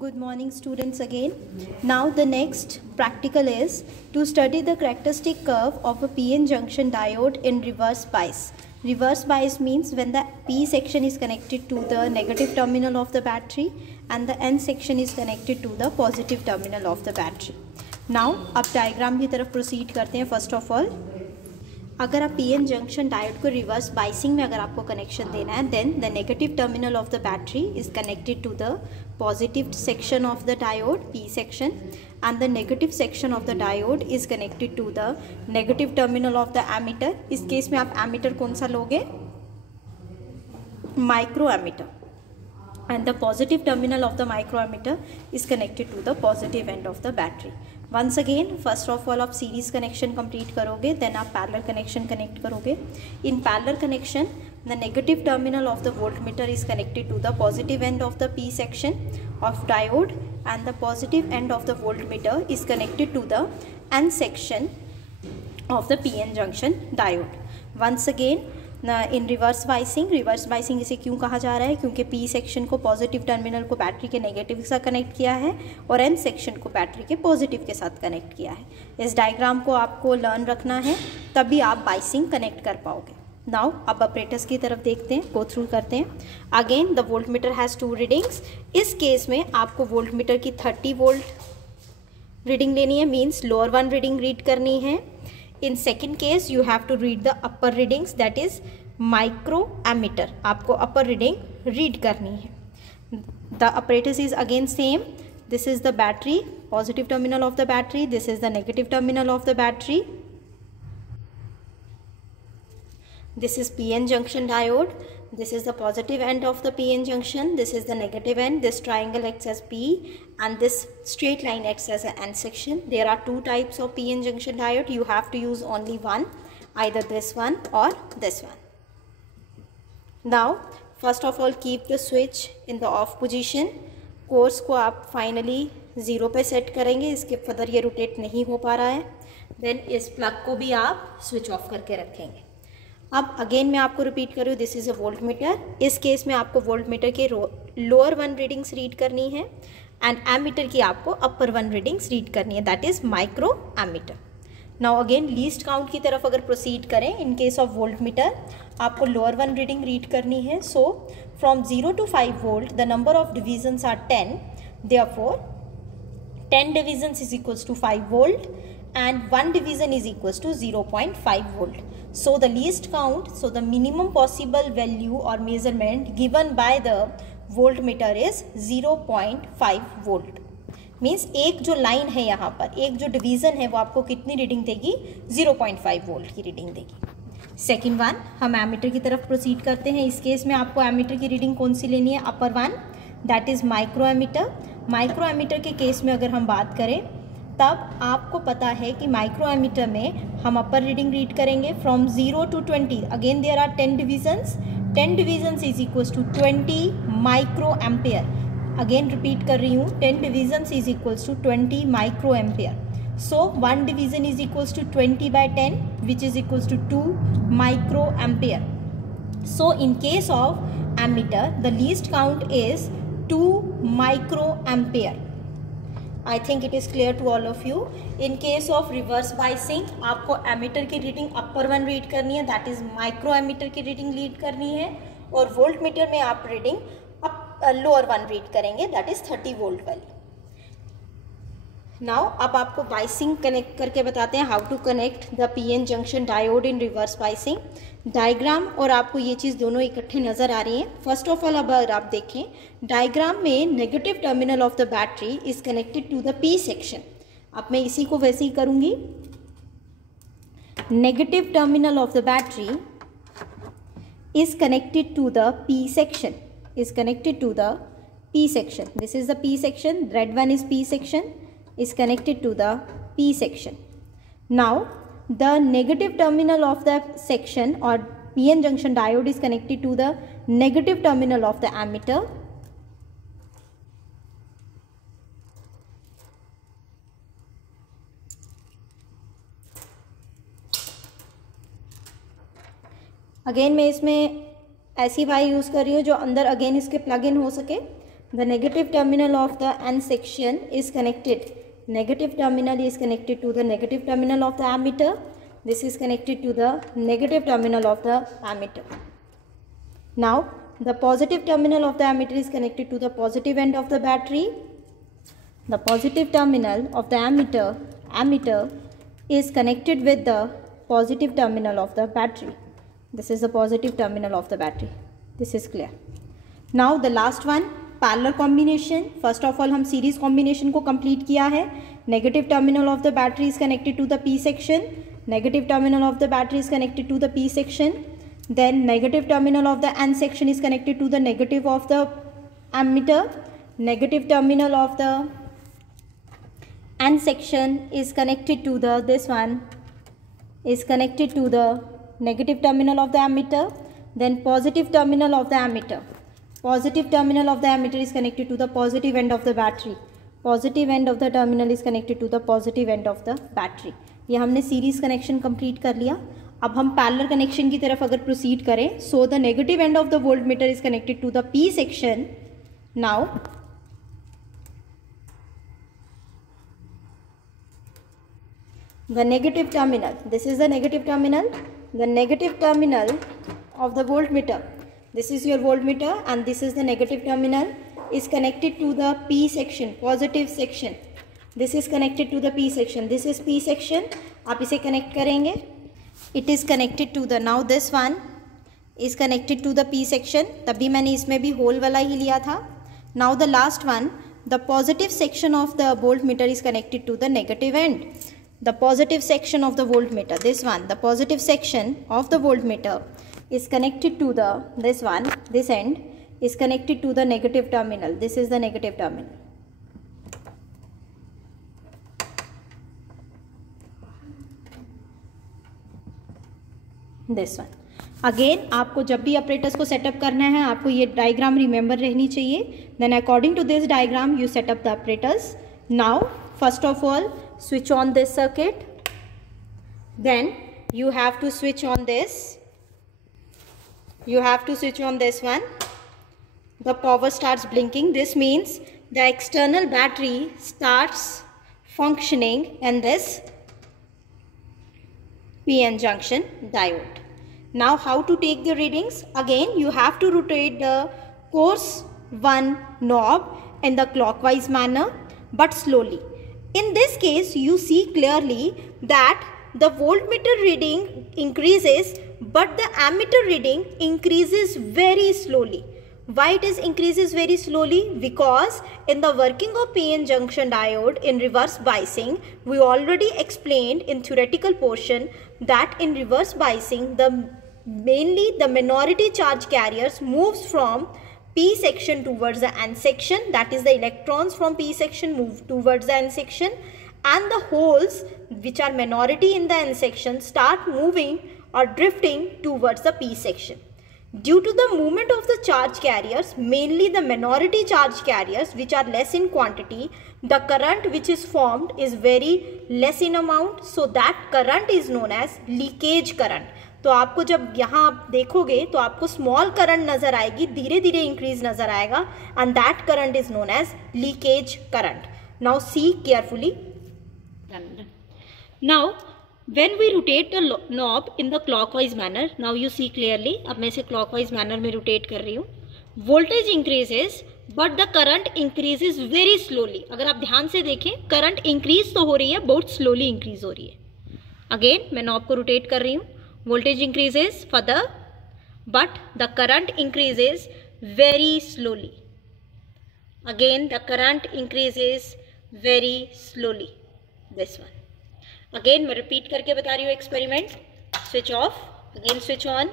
Good morning students again. Now the next practical is to study the characteristic curve of a PN junction diode in reverse bias. Reverse bias means when the P section is connected to the negative terminal of the battery and the N section is connected to the positive terminal of the battery. Now अब diagram की तरफ proceed करते हैं. First of all, अगर आप PN junction diode को reverse biasing में अगर आपको कनेक्शन देना है, then the negative terminal of the battery is connected to the positive section of the diode P section and the negative section of the diode is connected to the negative terminal of the ammeter. इस case में आप ammeter कौन सा लोगे? Micro ammeter. And the positive terminal of the microammeter is connected to the positive end of the battery. Once again, first of all आप series connection complete करोगे, then आप parallel connection connect करोगे. In parallel connection, the negative terminal of the voltmeter is connected to the positive end of the P section of diode and the positive end of the voltmeter is connected to the N section of the PN junction diode. Once again, in reverse biasing इसे क्यों कहा जा रहा है? क्योंकि P section को positive terminal को battery के नेगेटिव के साथ कनेक्ट किया है और एन सेक्शन को बैटरी के पॉजिटिव के साथ कनेक्ट किया है. इस डायग्राम को आपको लर्न रखना है, तभी आप बाइसिंग कनेक्ट कर पाओगे. नाउ अब ऑपरेटर्स की तरफ देखते हैं, गो थ्रू करते हैं. Again the voltmeter has 2 readings. इस केस में आपको वोल्टमीटर की 30 वोल्ट रीडिंग लेनी है, means lower one reading read करनी है. In second case you have to read the upper readings, that is microammeter. आपको upper reading read करनी है. The apparatus is again same. This is the battery, positive terminal of the battery. This is the negative terminal of the battery. This is PN junction diode. This is the positive end of the PN junction. This is the negative end. This triangle acts as P and this straight line acts as an N section. There are 2 types of PN junction diode. You have to use only one, either this one or this one. Now, first of all, keep the switch in the off position. Course को आप finally 0 पे set करेंगे, इसके further ये rotate नहीं हो पा रहा है. देन इस प्लग को भी आप स्विच ऑफ करके रखेंगे. अब अगेन मैं आपको रिपीट कर रही हूँ, दिस इज़ अ वोल्टमीटर. इस केस में आपको वोल्टमीटर के लोअर वन रीडिंग्स रीड करनी है एंड एमीटर की आपको अपर वन रीडिंग्स रीड करनी है, that is micro ammeter. Now again least count की तरफ अगर प्रोसीड करें, इन केस ऑफ वोल्टमीटर आपको लोअर वन रीडिंग रीड करनी है. So from 0 to 5 volt the number of divisions are 10. Therefore 10 divisions is equals to 5 volt and 1 division is equals to 0.5 volt. So the least count, so the minimum possible value or measurement given by the voltmeter is 0.5 volt. Means एक जो line है यहाँ पर, एक जो division है वो आपको कितनी रीडिंग देगी? 0.5 वोल्ट की रीडिंग देगी. सेकेंड वन, हम एमीटर की तरफ प्रोसीड करते हैं. इस केस में आपको एमीटर की रीडिंग कौन सी लेनी है? Upper one, that is micro ammeter. Micro ammeter के केस में अगर हम बात करें, तब आपको पता है कि माइक्रो एमीटर में हम अपर रीडिंग रीड करेंगे from 0 to 20. Again there are 10 divisions. 10 divisions is equals to 20 micro ampere. Again repeat कर रही हूँ, 10 divisions is equals to 20 micro ampere. So 1 division is equals to 20/10 which is equals to 2 micro ampere. So in case of ammeter the least count is 2 micro ampere. I think it is clear to all of you. In case of reverse biasing, आपको ammeter की reading upper one read करनी है, that is micro ammeter की reading read करनी है, और volt meter में आप रीडिंग लोअर वन रीड करेंगे, दैट इज 30 वोल्ट वाली. नाउ अब आपको बाइसिंग कनेक्ट करके बताते हैं, how to connect the PN junction diode in reverse biasing. Diagram और आपको ये चीज़ दोनों इकट्ठे नज़र आ रही हैं. फर्स्ट ऑफ ऑल अब अगर आप देखें, डायग्राम में negative terminal of the battery is connected to the P section. अब मैं इसी को वैसे ही करूँगी. Negative terminal of the battery is connected to the P section, is connected to the P section. This is the P section, red one is P section, is connected to the P section. Now the negative terminal of the section or PN junction diode is connected to the negative terminal of the ammeter. Again मैं इसमें ऐसी Y use कर रही हूँ जो अंदर again इसके plug in हो सके. the negative terminal of the N section is connected. Negative terminal is connected to the negative terminal of the ammeter. This is connected to the negative terminal of the ammeter. Now, the positive terminal of the ammeter is connected to the positive end of the battery. The positive terminal of the ammeter is connected with the positive terminal of the battery. This is the positive terminal of the battery. This is clear. Now, the last one, parallel combination. First of all हम series combination को complete किया है. Negative terminal of the battery is connected to the P section. Negative terminal of the battery is connected to the P section. Then negative terminal of the N section is connected to the negative of the ammeter. Negative terminal of the N section is connected to the this one is connected to the negative terminal of the ammeter. Then positive terminal of the ammeter. Positive terminal of the ammeter is connected to the positive end of the battery. Positive end of the terminal is connected to the positive end of the battery. ये हमने series connection complete कर लिया. अब हम parallel connection की तरफ अगर proceed करें, so the negative end of the voltmeter is connected to the P section. Now the negative terminal, this is the negative terminal, the negative terminal of the voltmeter, this is your voltmeter and this is the negative terminal, is connected to the P section, positive section. This is connected to the P section, this is P section. आप इसे connect करेंगे. It is connected to the, now this one is connected to the P section. तभी मैंने इसमें भी whole वाला ही लिया था. Now the last one, the positive section of the voltmeter is connected to the negative end. The positive section of the voltmeter, this one, the positive section of the voltmeter is connected to the, this one, this end is connected to the negative terminal. This is the negative terminal. This one. Again, आपको जब भी apparatus को setup करना है, आपको ये diagram remember रहनी चाहिए. Then according to this diagram, you set up the apparatus. Now, first of all, switch on this circuit. Then you have to switch on this. You have to switch on this one. The power starts blinking. This means the external battery starts functioning in this PN junction diode. Now how to take the readings? Again, you have to rotate the course 1 knob in the clockwise manner but slowly. In this case, you see clearly that the voltmeter reading increases but the ammeter reading increases very slowly. Why it is increases very slowly? Because in the working of PN junction diode in reverse biasing, we already explained in theoretical portion that in reverse biasing, mainly the minority charge carriers moves from P section towards the N section, that is the electrons from P section move towards the N section, and the holes which are minority in the N section start moving or drifting towards the P section. Due to the movement of the charge carriers, mainly the minority charge carriers which are less in quantity, the current which is formed is very less in amount, so that current is known as leakage current. तो आपको जब यहाँ आप देखोगे तो आपको small current नज़र आएगी, धीरे धीरे इंक्रीज नज़र आएगा, and that current is known as leakage current. Now see carefully. Now when we rotate the knob in the clockwise manner, now you see clearly. अब मैं इसे क्लॉकवाइज मैनर में रोटेट कर रही हूँ. Voltage increases but the current increases very slowly. अगर आप ध्यान से देखें, करंट इंक्रीज तो हो रही है, बहुत स्लोली इंक्रीज हो रही है. अगेन मैं नॉब को रोटेट कर रही हूँ. Voltage increases further, but the current increases very slowly. Again, the current increases very slowly. This one. Again, मैं repeat करके बता रही हूँ experiment. Switch off. Again switch on.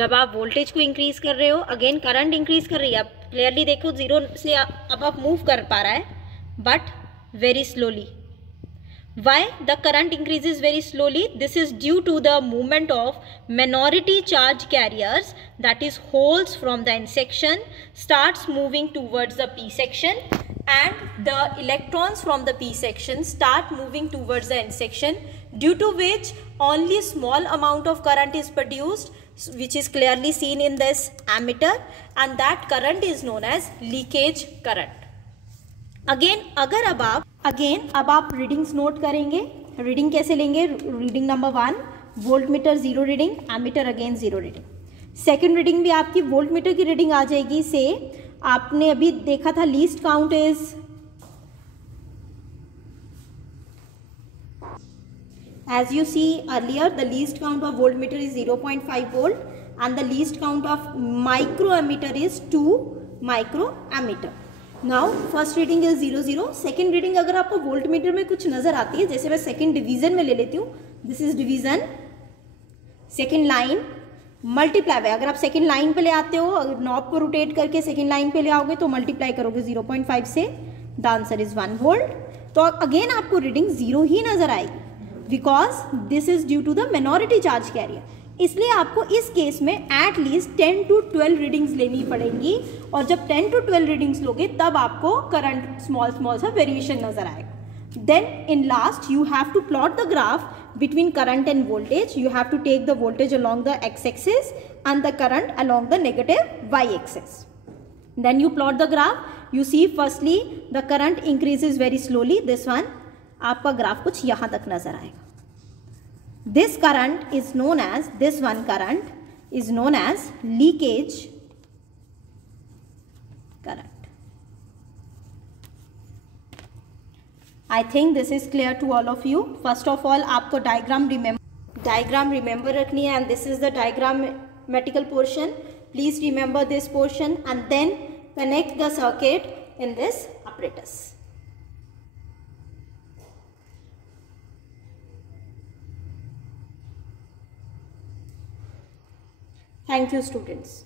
जब आप voltage को increase कर रहे हो, again current increase कर रही है. आप clearly देखो, 0 से अब आप move कर पा रहा है, but very slowly. Why the current increases very slowly? This is due to the movement of minority charge carriers, that is holes from the N section starts moving towards the P section, and the electrons from the P section start moving towards the N section due to which only small amount of current is produced, which is clearly seen in this ammeter, and that current is known as leakage current. अगेन अब आप readings note करेंगे. Reading कैसे लेंगे? Reading number 1, volt meter 0 reading, ammeter again 0 reading. Second reading भी आपकी volt meter की reading आ जाएगी. से आपने अभी देखा था least count is, as you see earlier, the least count of voltmeter is 0.5 volt and the least count of microammeter is 2 microammeter. Now first reading is 0 0. second reading अगर आपको voltmeter में कुछ नजर आती है, जैसे मैं second division में ले लेती हूँ, this is division, second line multiply by, अगर आप second line पे ले आते हो, अगर knob को rotate करके second line पे ले आओगे तो multiply करोगे 0.5 से, the answer is 1 volt. तो again आपको reading 0 ही नजर आएगी, because this is due to the minority charge carrier. इसलिए आपको इस केस में एट लीस्ट 10 to 12 रीडिंग्स लेनी पड़ेंगी, और जब 10 to 12 रीडिंग्स लोगे तब आपको करंट स्मॉल सा वेरिएशन नजर आएगा. Then in last you have to plot the graph between current and voltage. You have to take the voltage along the X axis and the current along the negative Y axis. Then you plot the graph. You see firstly the current increases very slowly, this one, आपका graph कुछ यहां तक नजर आएगा. This current is known as, this one current is known as leakage current. I think this is clear to all of you. First of all आपको diagram remember रखनी है, and this is the diagrammatical portion. Please remember this portion and then connect the circuit in this apparatus. Thank you, students.